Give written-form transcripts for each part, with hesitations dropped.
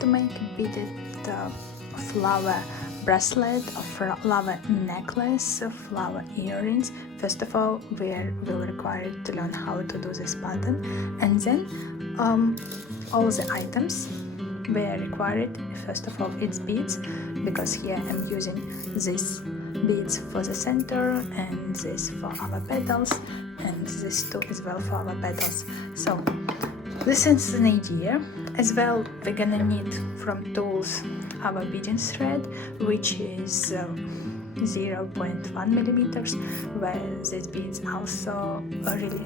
To make beaded flower bracelet or flower necklace, flower earrings, first of all we will require to learn how to do this pattern, and then all the items we are required. First of all, it's beads, because here I'm using these beads for the center and this for our petals, and this too as well for our petals. So this is an idea. As well, we're gonna need from tools our beading thread, which is 0.1 millimeters, where these beads also are really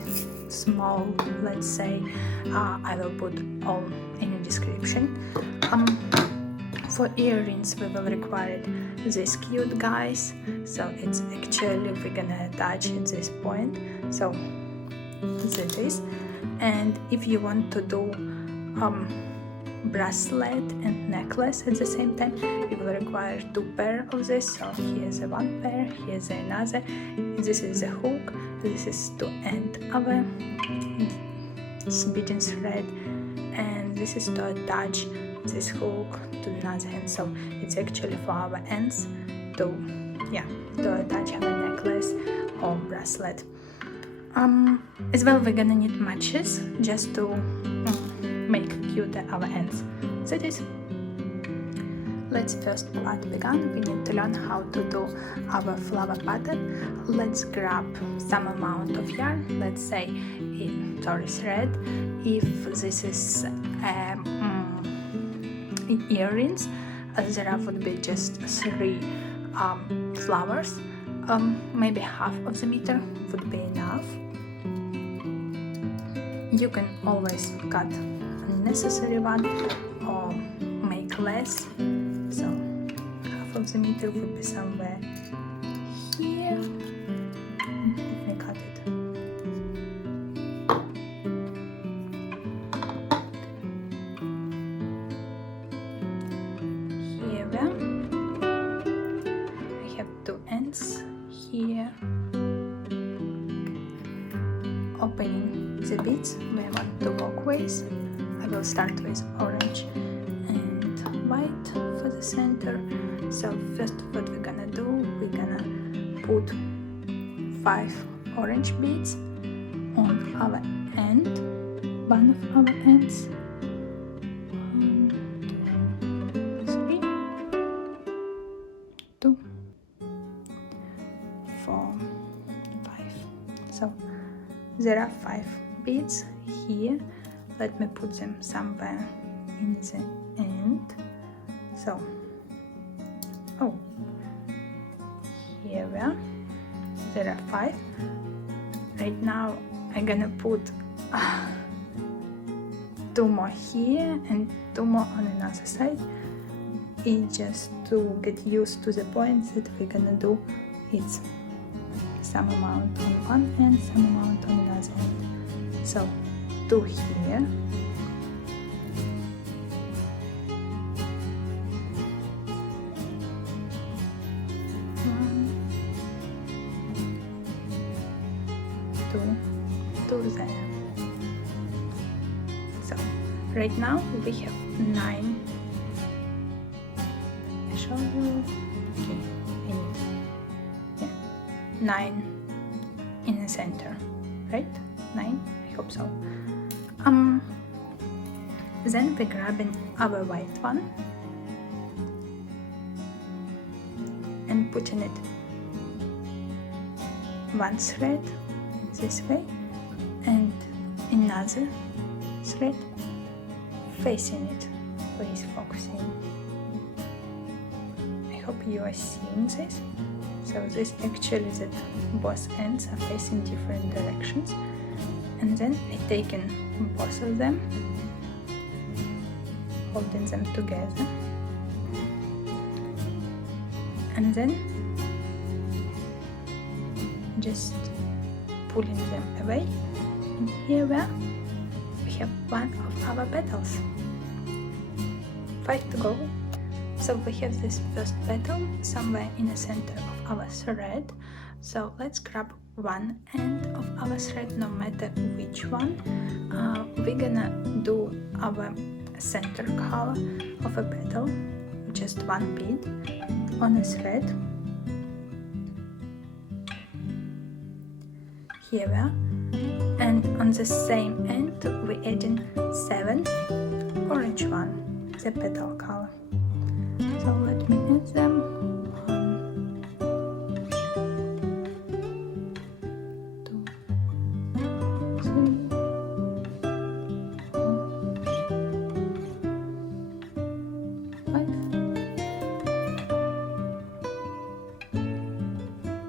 small, let's say. I will put all in the description. For earrings we will require these cute guys, so it's actually we're gonna attach at this point, so that is. And if you want to do bracelet and necklace at the same time, you will require 2 pairs of this. So here's a 1 pair, here's another. This is a hook, this is to end our beading thread, and this is to attach this hook to another end. So it's actually for our ends to attach our necklace or bracelet. As well, we're gonna need matches just to make cute our ends. That is. Let's first part begin. We need to learn how to do our flower pattern. Let's grab some amount of yarn, let's say in Taurus red. If this is earrings, there would be just 3 flowers. Maybe half of the meter would be enough. You can always cut unnecessary one or make less. So half of the meter would be somewhere here. Let me cut it. Here I have 2 ends here. Opening the beads we want to work with. I will start with orange and white for the center. So first what we're gonna do, we're gonna put 5 orange beads on our end, one of our ends. 1, 2, 3, 2, 4, 5. So there are 5 beads here. Let me put them somewhere in the end. So, here we are. There are 5. Right now I'm gonna put 2 more here and 2 more on another side. It's just to get used to the points that we're gonna do. It's some amount on one end, some amount on another end. So 2 here. 1, 2 there. So right now we have 9. I show you. Okay, I need 9 in the center, right? 9. I hope so. Then we're grabbing our white one and putting it 1 thread this way and another thread facing it. Please focusing. I hope you are seeing this. So this actually that both ends are facing different directions, and then I taken both of them, holding them together, and then just pulling them away, and here we have one of our petals. 5 to go. So we have this first petal somewhere in the center of our thread. So let's grab one end of our thread, no matter which one. We're gonna do our center color of a petal, just one bead on a thread. Here we are. And on the same end we adding 7 orange one, the petal color. So let me add them.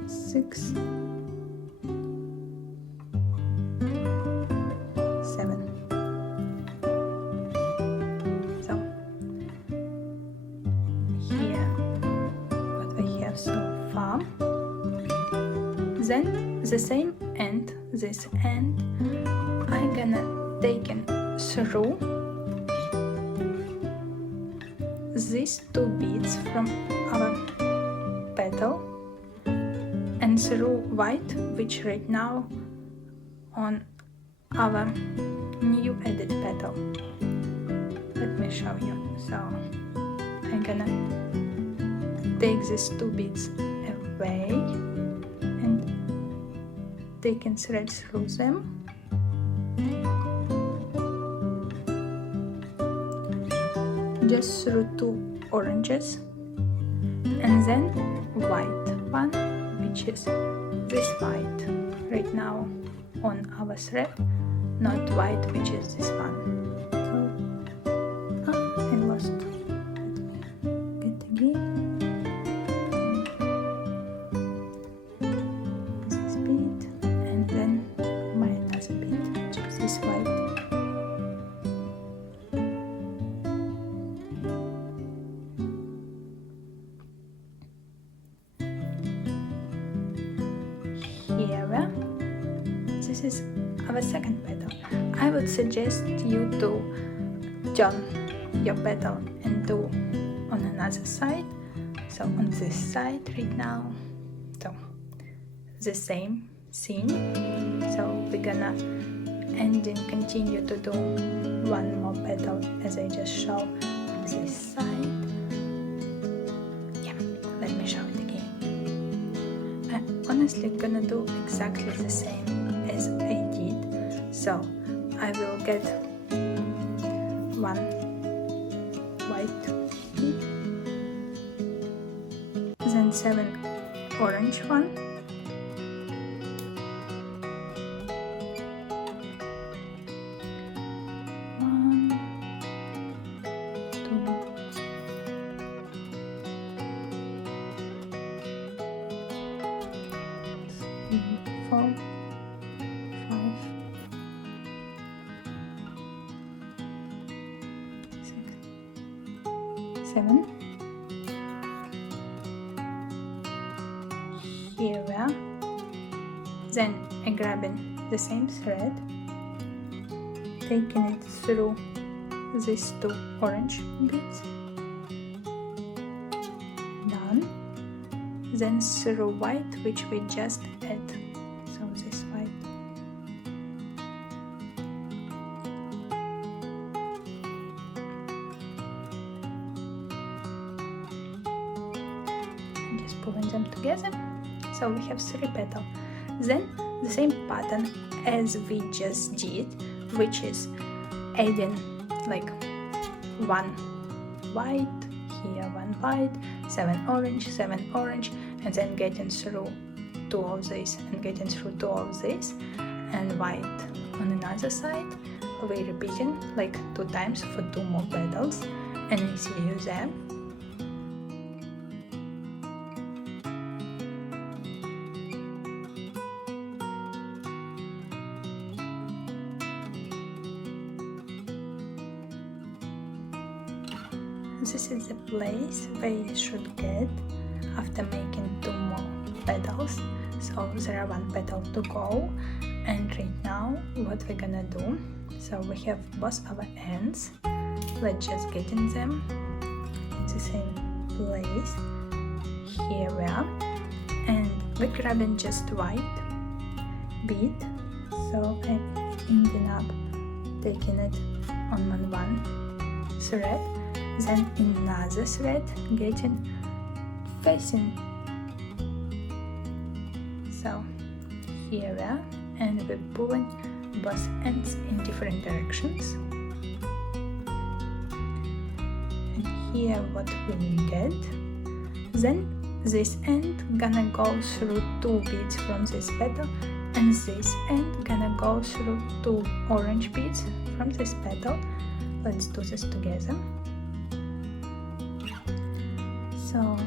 6, 7. So here what we have so far. Then the same end, this end, I'm gonna take it through these 2 beads from our petal and through white, which right now on our new added petal. Let me show you. So I'm gonna take these 2 beads away and taking thread through them. Just through 2 oranges and then white one, which is this white right now on our thread, not white, which is this one. So I lost. Let me get again this bead and then my another bead, which is this white. Here, this is our second petal. I would suggest you to turn your petal and do on another side. So on this side right now, so the same scene. So we're gonna and then continue to do one more petal as I just showed on this side. Yeah, let me show it again. Honestly gonna do exactly the same as I did. So I will get one white bead, then 7 orange one, four, 5, 6, 7. Here we are. Then I'm grabbing the same thread, taking it through these 2 orange beads, done. Then through white, which we just add. So this white. And just pulling them together. So we have 3 petals. Then the same pattern as we just did, which is adding like 1 white, here 1 white, 7 orange, 7 orange, and then getting through 2 of this and getting through 2 of this, and white on another side. We're repeating like 2 times for 2 more petals, and I see you there. This is the place where you should get after making 2 more petals. So there are 1 petal to go, and right now what we're gonna do, so we have both our ends. Let's just get in them in the same place. Here we are, and we're grabbing just white bead. So I'm ending up taking it on one thread, then another thread getting facing. So here we are, and we're pulling both ends in different directions. And here what we get. Then this end gonna go through 2 beads from this petal, and this end gonna go through 2 orange beads from this petal. Let's do this together. So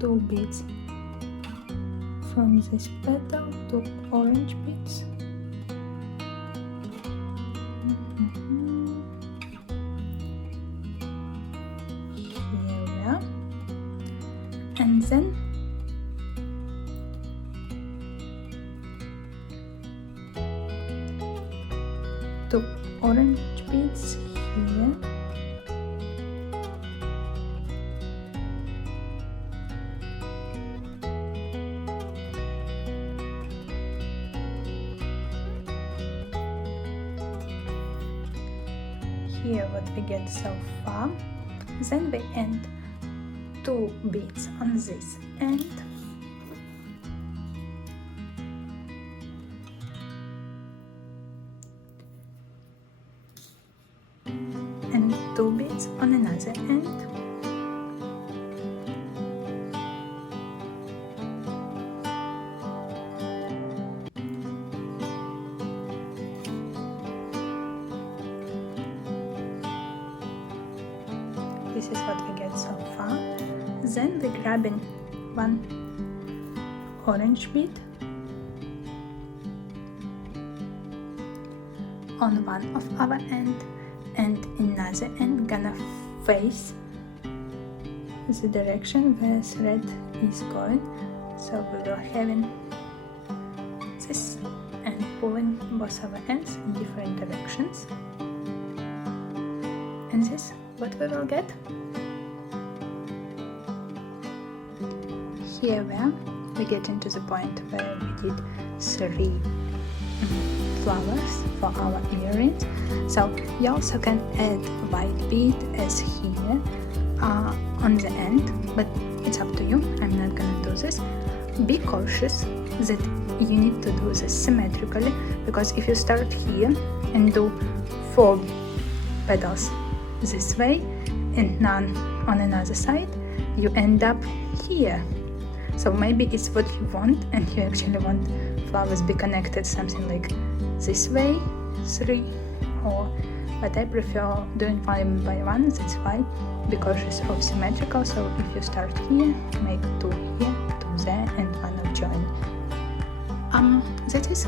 2 beads from this petal, 2 orange beads. Here we are. And then two orange beads here. Here what we get so far. Then we end 2 beads on this end, and 2 beads on another end. This is what we get so far. Then we're grabbing 1 orange bead on one of our end, and another end gonna face the direction where thread is going. So we will having this and pulling both our ends in different directions. And this what we will get. Here we getting to the point where we did 3 flowers for our earrings. So you also can add white bead as here on the end, but it's up to you. I'm not gonna do this. Be cautious that you need to do this symmetrically, because if you start here and do 4 petals this way and none on another side, you end up here. So maybe it's what you want, and you actually want flowers be connected something like this way, 3, but I prefer doing 1 by 1. That's why, because it's all symmetrical. So if you start here, make 2 here, 2 there, and 1 of join. That is